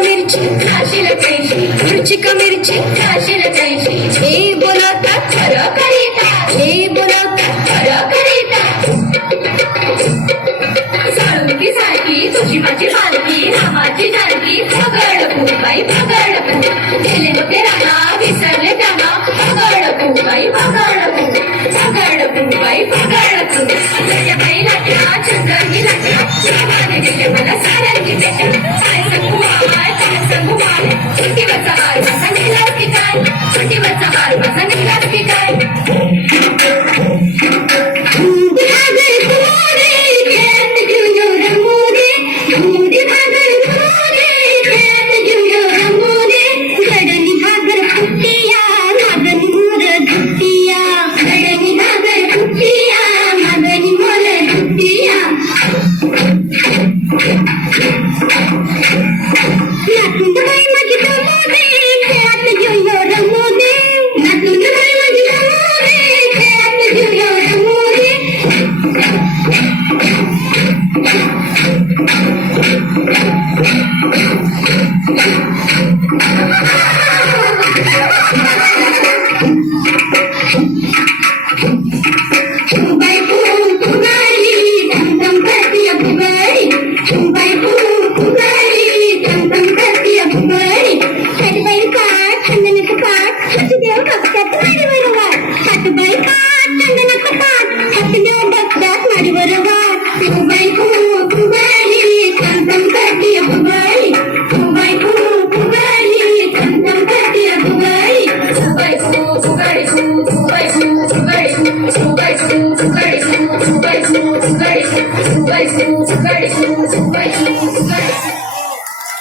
मिरची खाशील कैशी, मिरची मिरची खाशील कैशी. हे बोलतात खरं करीता, हे बोलतात खरं करीता. साळुंकीसारखी तुझी माझी मालकी, रामाची जानकी. पगडपू बाई पगडपू, गेले होते रामा विसरले त्यांना. पगडपू बाई पगडपू, पगडपू बाई पगडपू. माझ्या बाई लाटल्या चंद्रही लाटल्या, रामाने दिले मला सारंगी देशा. काय सांगू काय सांगू काय, सुट्टीवरचा हार माझा निघाला की काय, सुट्टीवरचा हार माझा निघाला की काय.